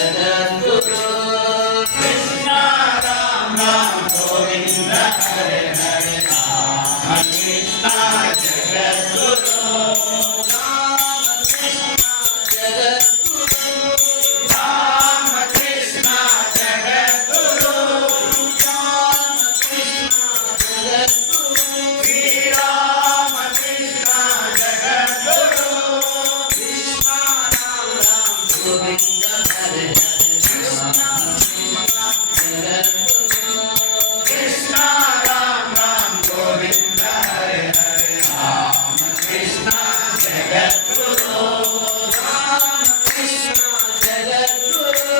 जगद्गुरु कृष्ण राम राम गोविंद हरे हरे राम कृष्ण जगद्गुरु राम कृष्ण जगद्गुरु राम कृष्ण जगद्गुरु राम कृष्ण जगद्गुरु श्री राम कृष्ण जगद्गुरु कृष्ण राम राम गोविंद हरे हरे कृष्ण राम राम गोविंद हरे हरे राम कृष्ण जगद्गुरु राम कृष्ण जगद्गुरु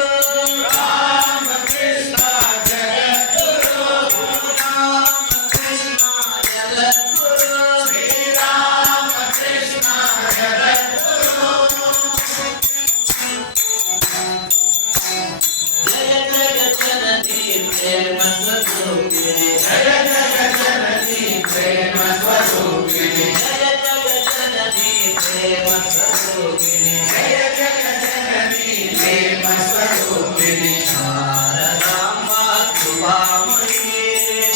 राम कृष्ण जगद्गुरु राम कृष्ण जगद्गुरु श्री राम कृष्ण जगद्गुरु जय जगज्जननी प्रेम स्वरूपिणी जय जगज्जननी प्रेम स्वरूपिणी जय जगज्जननी प्रेम स्वरूपिणी जय जगज्जननी प्रेम स्वरूपिणी शारदाम्बा कृपामयी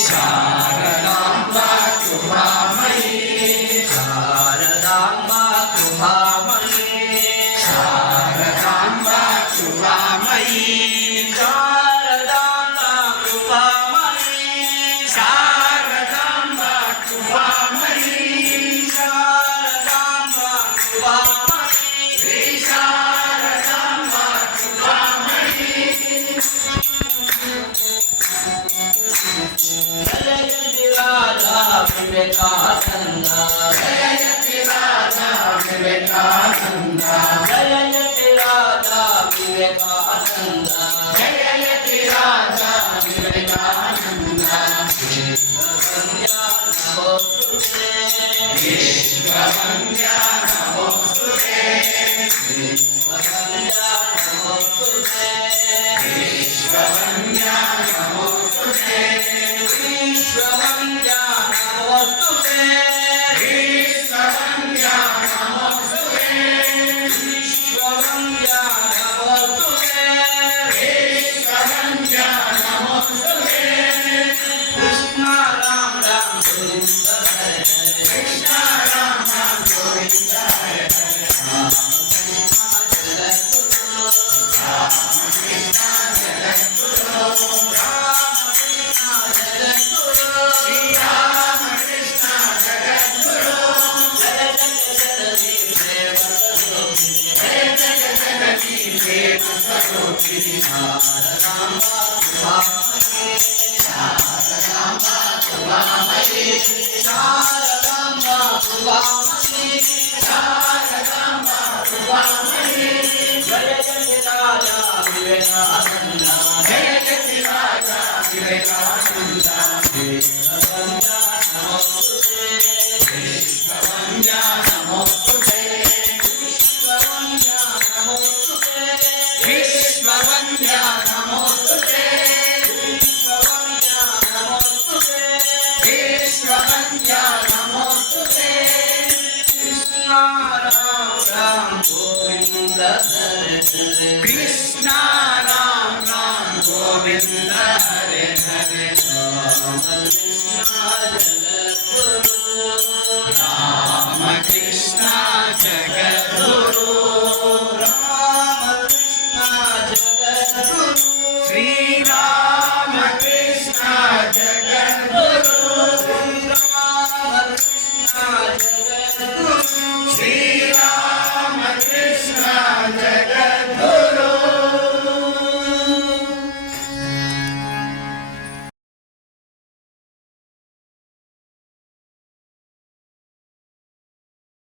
शारदाम्बा कृपामयी शारदाम्बा कृपामयी शारदाम्बा कृपामयी शारदाम्बा कृपामयी शारदाम्बा कृपामयी शारदाम्बा कृपामयी श्री शारदाम्बा कृपामयी जयति राधा विवेकानंद जयति राधा विवेकानंद जयति राधा विवेकानंद जयति राधा विवेकानंद विश्ववन्द्या नमोस्तुते विश्ववन्द्या नमोस्तुते विश्ववन्द्या नमोस्तुते विश्ववन्द्या नमोस्तुते विश्ववन्द्या नमोस्तुते विश्ववन्द्या नमोस्तुते विश्ववन्द्या नमोस्तुते कृष्ण राम राम गोविंद हरे हरे कृष्ण राम राम गोविंद हरे हरे राम कृष्ण जगद्गुरु राम कृष्ण जगद्गुरु श्री राम कृष्ण जगद्गुरु जय जगज्जननी प्रेम स्वरूपिणी जय जगज्जननी प्रेम स्वरूपिणी शारदाम्बा कृपामयी शारदाम्बा कृपामयी शारदाम्बा कृपामयी शारदाम्बा कृपामयी जय जय राजा विवेकानंद जय जय राजा विवेकानंद विश्ववन्द्या नमोस्तुते विश्ववन्द्या नमोस्तुते विश्ववन्द्या नमोस्तुते विश्ववन्द्या नमोस्तुते विश्ववन्द्या नमोस्तुते विश्ववन्द्या नमोस्तुते कृष्ण राम राम गोविंद हरे हरे कृष्ण राम राम गोविंद हरे हरे राम कृष्ण जगद्गुरु राम कृष्ण जगद्गुरु